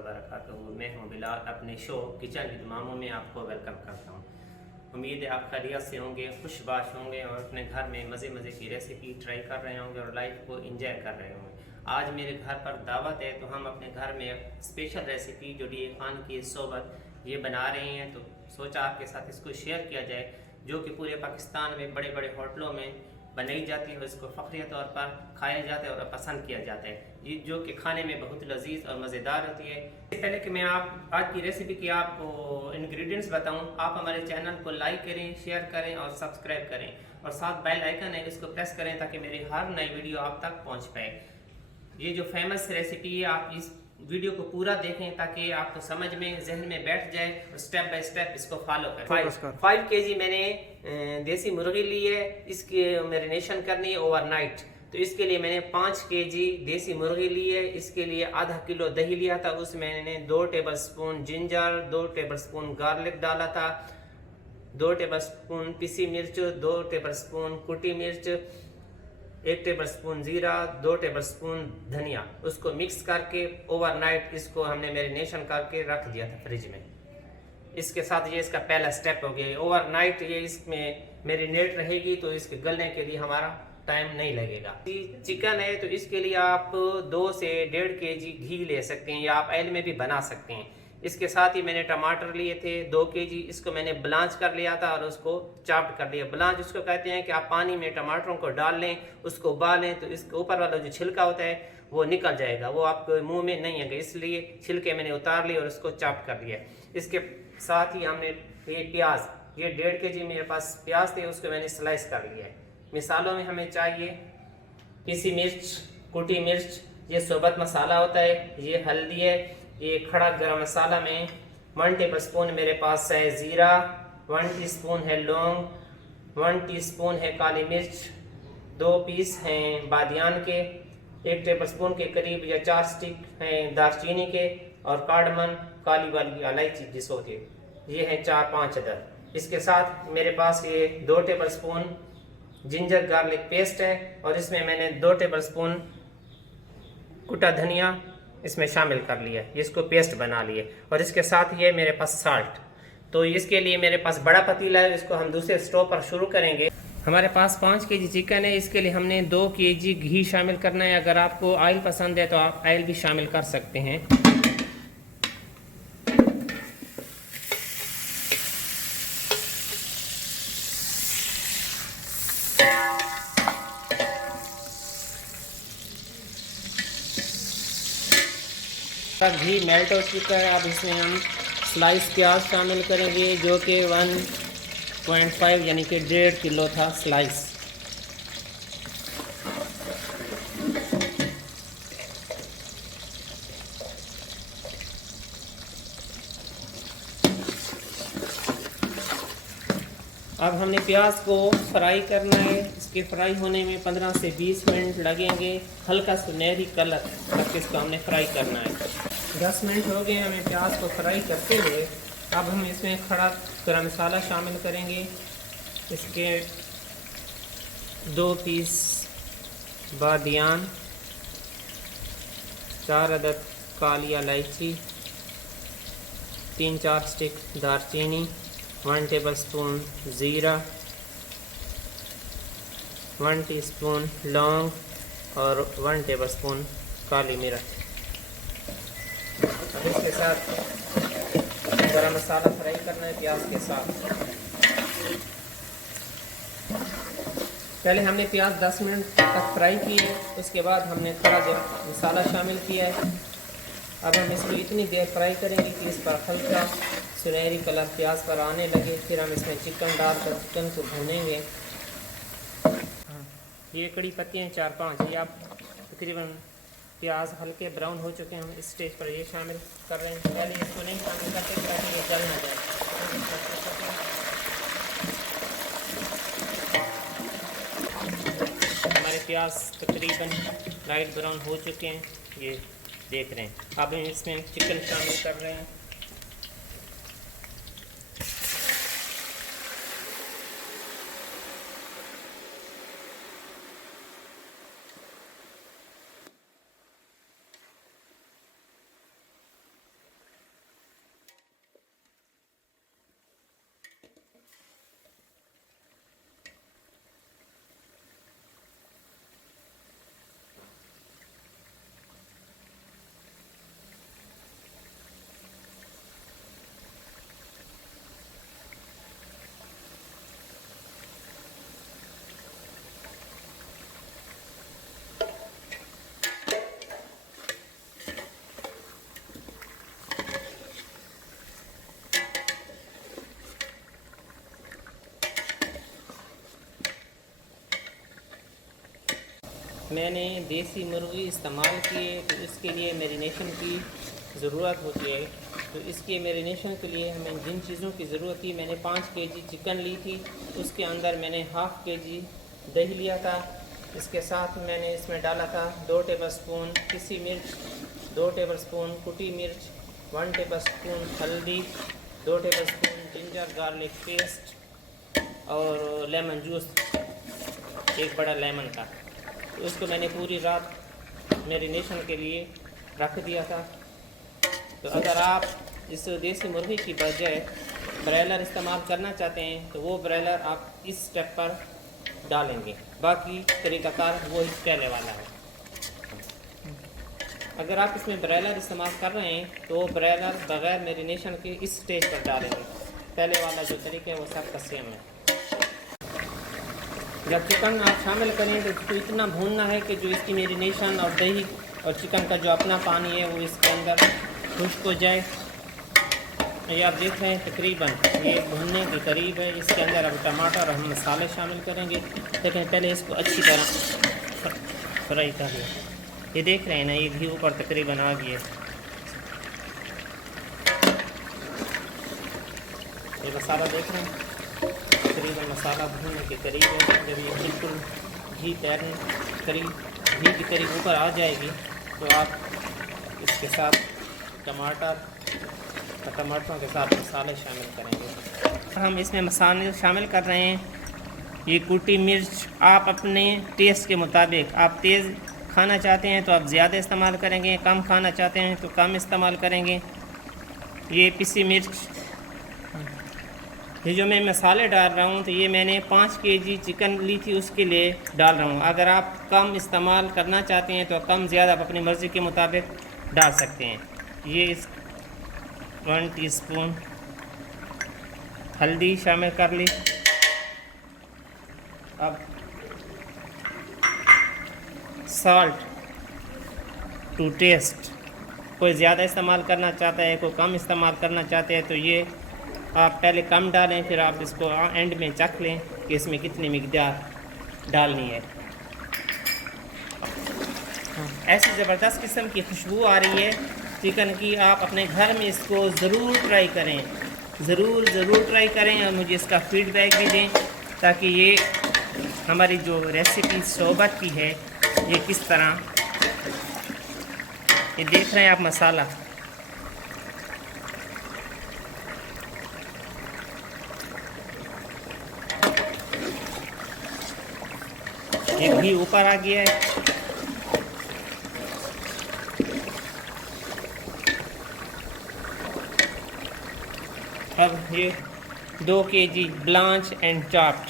वबरकातुहू। मैं हूँ बिलाल, अपने शो किचन विद मामू में आपको वेलकम करता हूँ। उम्मीद है आप खैरियत से होंगे, खुशबाश होंगे और अपने घर में मज़े मज़े की रेसिपी ट्राई कर रहे होंगे और लाइफ को इंजॉय कर रहे होंगे। आज मेरे घर पर दावत है तो हम अपने घर में स्पेशल रेसिपी जो डी खान की सोबत ये बना रहे हैं, तो सोचा आपके साथ इसको शेयर किया जाए, जो कि पूरे पाकिस्तान में बड़े बड़े होटलों में बनाई जाती है और इसको फ़ख्रिया तौर पर खाया जाता है और पसंद किया जाता है, ये जो कि खाने में बहुत लजीज और मज़ेदार होती है। इससे पहले कि मैं आप आज की रेसिपी की आपको इंग्रेडिएंट्स बताऊं, आप हमारे चैनल को लाइक करें, शेयर करें और सब्सक्राइब करें और साथ बेल आइकन है इसको प्रेस करें ताकि मेरी हर नई वीडियो आप तक पहुंच पाए। ये जो फेमस रेसिपी है, आप इस वीडियो को पूरा देखें ताकि आपको समझ में जहन में बैठ जाए और स्टेप बाय स्टेप इसको फॉलो करें। 5 kg मैंने देसी मुर्गी ली है, इसकी मैरिनेशन करनी है ओवरनाइट। तो इसके लिए मैंने 5 kg देसी मुर्गी ली है। इसके लिए आधा किलो दही लिया था, उसमें मैंने 2 टेबलस्पून जिंजर, 2 टेबलस्पून गार्लिक डाला था, 2 टेबलस्पून पिसी मिर्च, 2 टेबलस्पून कुटी मिर्च, 1 टेबलस्पून जीरा, 2 टेबलस्पून धनिया। उसको मिक्स करके ओवरनाइट इसको हमने मैरिनेशन करके रख दिया था फ्रिज में। इसके साथ ये इसका पहला स्टेप हो गया। ओवरनाइट ये इसमें मैरिनेट रहेगी तो इसके गलने के लिए हमारा टाइम नहीं लगेगा। चिकन है तो इसके लिए आप 2 से 1.5 kg घी ले सकते हैं या आप ऑयल में भी बना सकते हैं। इसके साथ ही मैंने टमाटर लिए थे 2 kg, इसको मैंने ब्लांच कर लिया था और उसको चॉप्ड कर लिया। ब्लांच उसको कहते हैं कि आप पानी में टमाटरों को डाल लें, उसको उबालें तो इसके ऊपर वाला जो छिलका होता है वो निकल जाएगा, वो आपके मुंह में नहीं आएगा, इसलिए छिलके मैंने उतार लिए और उसको चॉप कर लिया। इसके साथ ही हमने ये प्याज, ये 1.5 kg मेरे पास प्याज थे, उसको मैंने स्लाइस कर लिया है। मिसालों में हमें चाहिए पिसी मिर्च, कुटी मिर्च, ये सोबत मसाला होता है, ये हल्दी है, ये खड़ा गरम मसाला में 1 टेबलस्पून मेरे पास है ज़ीरा, 1 टीस्पून है लौंग, 1 टीस्पून है काली मिर्च, 2 पीस हैं बादियान के, 1 टेबलस्पून के करीब या 4 स्टिक हैं दारचीनी के और कार्डमन काली वाली इलायची जिस होती है, ये है 4-5 अदद। इसके साथ मेरे पास ये 2 टेबलस्पून जिंजर गार्लिक पेस्ट है और इसमें मैंने 2 टेबलस्पून कुटा धनिया इसमें शामिल कर लिया, इसको पेस्ट बना लिए। और इसके साथ ये मेरे पास साल्ट, तो इसके लिए मेरे पास बड़ा पतीला है, इसको हम दूसरे स्टोव पर शुरू करेंगे। हमारे पास 5 kg चिकन है, इसके लिए हमने 2 kg घी शामिल करना है। अगर आपको ऑयल पसंद है तो आप ऑयल भी शामिल कर सकते हैं। घी मेल्ट हो चुका है, अब इसमें हम स्लाइस प्याज शामिल करेंगे जो कि 1.5 यानी कि 1.5 किलो था स्लाइस। अब हमने प्याज को फ्राई करना है, इसके फ्राई होने में 15 से 20 मिनट लगेंगे। हल्का सुनहरी कलर तक इसको हमने फ्राई करना है। 10 मिनट हो गए हमें प्याज को फ्राई करते हुए। अब हम इसमें खड़ा गरम मसाला शामिल करेंगे। इसके 2 पीस बादियान, 4 अदद काली इलायची, 3-4 स्टिक दारचीनी, 1 टेबलस्पून ज़ीरा, 1 टीस्पून लौंग और 1 टेबलस्पून काली मिर्च। अब इसके साथ गरम मसाला फ्राई करना है प्याज के साथ। पहले हमने प्याज 10 मिनट तक फ्राई की है, उसके बाद हमने थोड़ा गरम मसाला शामिल किया है। अब हम इसको इतनी देर फ्राई करेंगे कि इस पर हल्का सुनहरी कलर प्याज पर आने लगे, फिर हम इसमें चिकन डालकर चिकन को भूनेंगे। ये कड़ी पत्तियाँ 4-5, ये आप तकरीबन प्याज हल्के ब्राउन हो चुके हैं, हम इस स्टेज पर ये शामिल कर रहे हैं। पहले इसको नहीं शामिल करते ताकि ये जल ना जाए। हमारे प्याज तकरीबन लाइट ब्राउन हो चुके हैं, ये देख रहे हैं। अब हम इसमें चिकन शामिल कर रहे हैं। मैंने देसी मुर्गी इस्तेमाल किए तो इसके लिए मैरिनेशन की ज़रूरत होती है। तो इसके मैरिनेशन के लिए हमें जिन चीज़ों की ज़रूरत थी, मैंने 5 केजी चिकन ली थी, उसके अंदर मैंने हाफ़ केजी दही लिया था। इसके साथ मैंने इसमें डाला था 2 टेबलस्पून पिसी मिर्च, 2 टेबलस्पून कुटी मिर्च, 1 टेबलस्पून हल्दी, 2 टेबलस्पून जिंजर गार्लिक पेस्ट और लेमन जूस, एक बड़ा लेमन का। तो इसको मैंने पूरी रात मैरिनेशन के लिए रख दिया था। तो अगर आप इस देसी मुर्गी की बजाय ब्रायलर इस्तेमाल करना चाहते हैं तो वो ब्रायलर आप इस स्टेप पर डालेंगे, बाकी तरीक़ाकार वो ही पहले वाला है। अगर आप इसमें ब्रायलर इस्तेमाल कर रहे हैं तो वो ब्रायलर बग़ैर मैरिनेशन के इस स्टेज पर डालेंगे। पहले वाला जो तरीका है वो सब का सेम है। जब चिकन आप शामिल करें तो इसको इतना भूनना है कि जो इसकी मैरिनेशन और दही और चिकन का जो अपना पानी है वो इसके अंदर खुश्क हो जाए। ये आप देख रहे हैं तकरीबन ये भुनने के करीब है। इसके अंदर अब टमाटर और हम मसाले शामिल करेंगे, लेकिन पहले इसको अच्छी तरह फ्राई कर लें। ये देख रहे हैं ना, ये घी ऊपर तकरीबन आ गया। ये मसाला देख रहे हैं, तकरीबन मसाला भुनने के करीब है। जब ये बिल्कुल घी तैरने घी की करीब ऊपर आ जाएगी तो आप इसके साथ टमाटरों के साथ मसाले शामिल करेंगे। हम इसमें मसाले शामिल कर रहे हैं। ये कुटी मिर्च आप अपने टेस्ट के मुताबिक, आप तेज़ खाना चाहते हैं तो आप ज़्यादा इस्तेमाल करेंगे, कम खाना चाहते हैं तो कम इस्तेमाल करेंगे। ये पिसी मिर्च, ये जो मैं मसाले डाल रहा हूँ तो ये मैंने 5 केजी चिकन ली थी उसके लिए डाल रहा हूँ। अगर आप कम इस्तेमाल करना चाहते हैं तो कम ज़्यादा आप अपनी मर्ज़ी के मुताबिक डाल सकते हैं। ये 1 टीस्पून हल्दी शामिल कर ली। अब साल्ट टू टेस्ट, कोई ज़्यादा इस्तेमाल करना चाहता है, कोई कम इस्तेमाल करना चाहते हैं तो ये आप पहले कम डालें, फिर आप इसको एंड में चख लें कि इसमें कितनी मिक़दार डालनी है। ऐसी ज़बरदस्त किस्म की खुशबू आ रही है चिकन की। आप अपने घर में इसको ज़रूर ट्राई करें, ज़रूर ट्राई करें और मुझे इसका फ़ीडबैक भी दें, ताकि ये हमारी जो रेसिपी सोबत की है ये किस तरह, ये देख रहे हैं आप मसाला, ये घी ऊपर आ गया है। अब ये 2 केजी ब्लांच एंड चॉप्ड,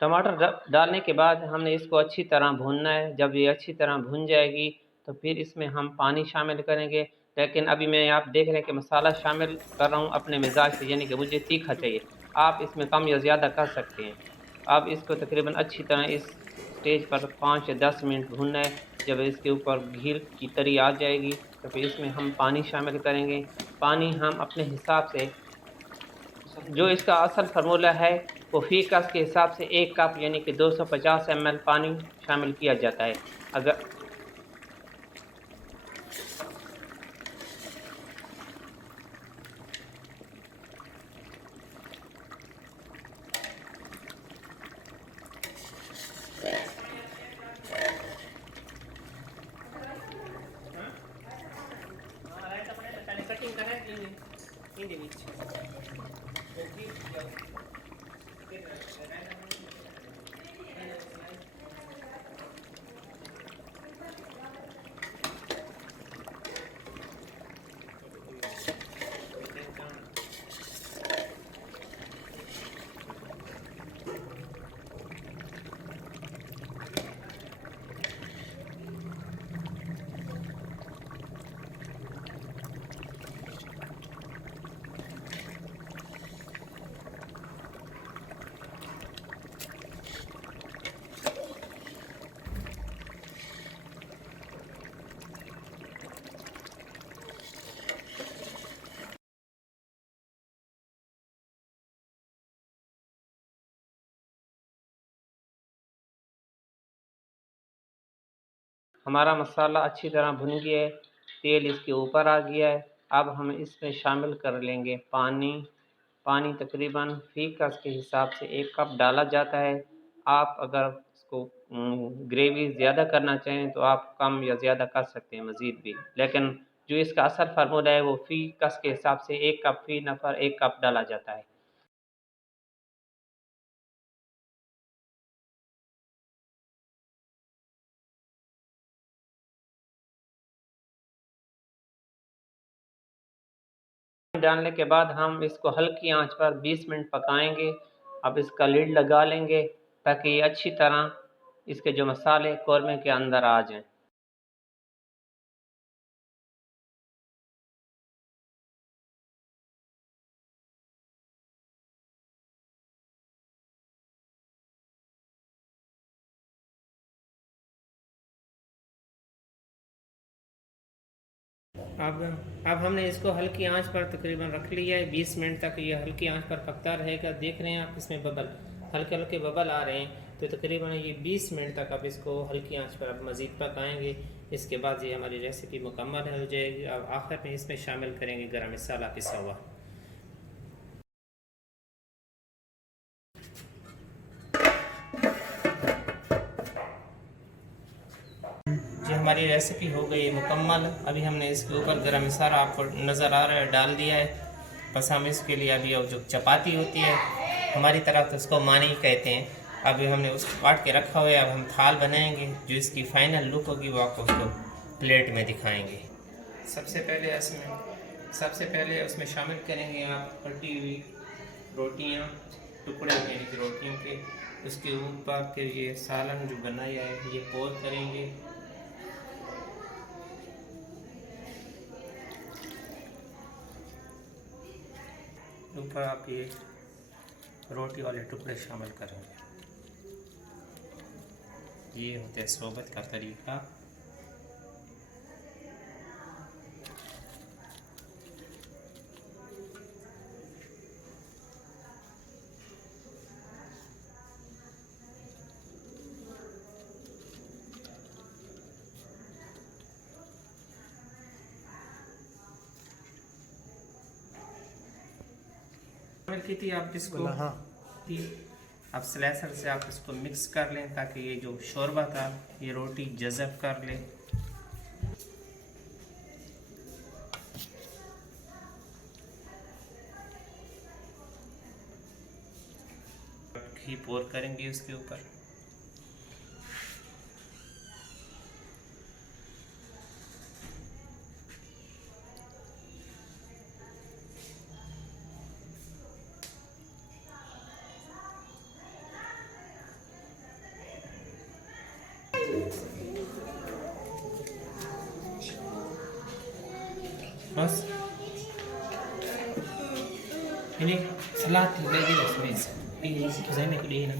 टमाटर डालने के बाद हमने इसको अच्छी तरह भूनना है। जब ये अच्छी तरह भून जाएगी तो फिर इसमें हम पानी शामिल करेंगे। लेकिन अभी मैं आप देख रहे हैं कि मसाला शामिल कर रहा हूँ अपने मिजाज से, यानी कि मुझे तीखा चाहिए। आप इसमें कम या ज़्यादा कर सकते हैं। अब इसको तकरीबन अच्छी तरह इस स्टेज पर 5 या 10 मिनट भूनना है। जब इसके ऊपर घी की तरी आ जाएगी तो फिर इसमें हम पानी शामिल करेंगे। पानी हम अपने हिसाब से, जो इसका असल फार्मूला है वो फ़ी कप के हिसाब से 1 कप यानी कि 250 ml पानी शामिल किया जाता है। अगर हमारा मसाला अच्छी तरह भुन गया है, तेल इसके ऊपर आ गया है। अब हम इसमें शामिल कर लेंगे पानी। पानी तकरीबन फ़ी कस के हिसाब से 1 कप डाला जाता है। आप अगर इसको ग्रेवी ज़्यादा करना चाहें तो आप कम या ज़्यादा कर सकते हैं मज़ीद भी, लेकिन जो इसका असल फ़ॉर्मूला है वो फ़ी कस के हिसाब से 1 कप फ़ी नफ़र 1 कप डाला जाता है। डालने के बाद हम इसको हल्की आंच पर 20 मिनट पकाएंगे। अब इसका लिड लगा लेंगे ताकि ये अच्छी तरह इसके जो मसाले कौरमे के अंदर आ जाएं। अब अब हमने इसको हल्की आंच पर तकरीबन रख लिया है। 20 मिनट तक ये हल्की आंच पर पकता रहेगा। देख रहे हैं आप इसमें बबल हल्के हल्के बबल आ रहे हैं, तो तकरीबन ये 20 मिनट तक अब इसको हल्की आंच पर अब मज़ीद पकाएंगे। इसके बाद ये हमारी रेसिपी मुकम्मल हो जाएगी। अब आखिर में इसमें शामिल करेंगे गरम मसाला पिसा हुआ। जी हमारी रेसिपी हो गई मुकम्मल। अभी हमने इसके ऊपर गरम मसाला आपको नज़र आ रहा है डाल दिया है। बस हम इसके लिए अभी जो चपाती होती है हमारी तरफ तो उसको मानी कहते हैं, अभी हमने उसको काट के रखा हुआ है। अब हम थाल बनाएंगे, जो इसकी फ़ाइनल लुक होगी वो आपको उसको प्लेट में दिखाएंगे। सबसे पहले उसमें शामिल करेंगे आप कटी हुई रोटियाँ, टुकड़े यानी कि रोटियों के। उसके ऊपर फिर ये सालन जो बनाया है ये पोर करेंगे। ऊपर आप ये रोटी वाले टुकड़े शामिल करेंगे। ये होता है सोबत का तरीका। की थी आप इसको अब स्लैसर से आप इसको मिक्स कर लें ताकि ये जो शोरबा था ये रोटी जज़ब कर ले। घी पोर करेंगे उसके ऊपर। बस ini salat lagi guys, ini zai mai kudi na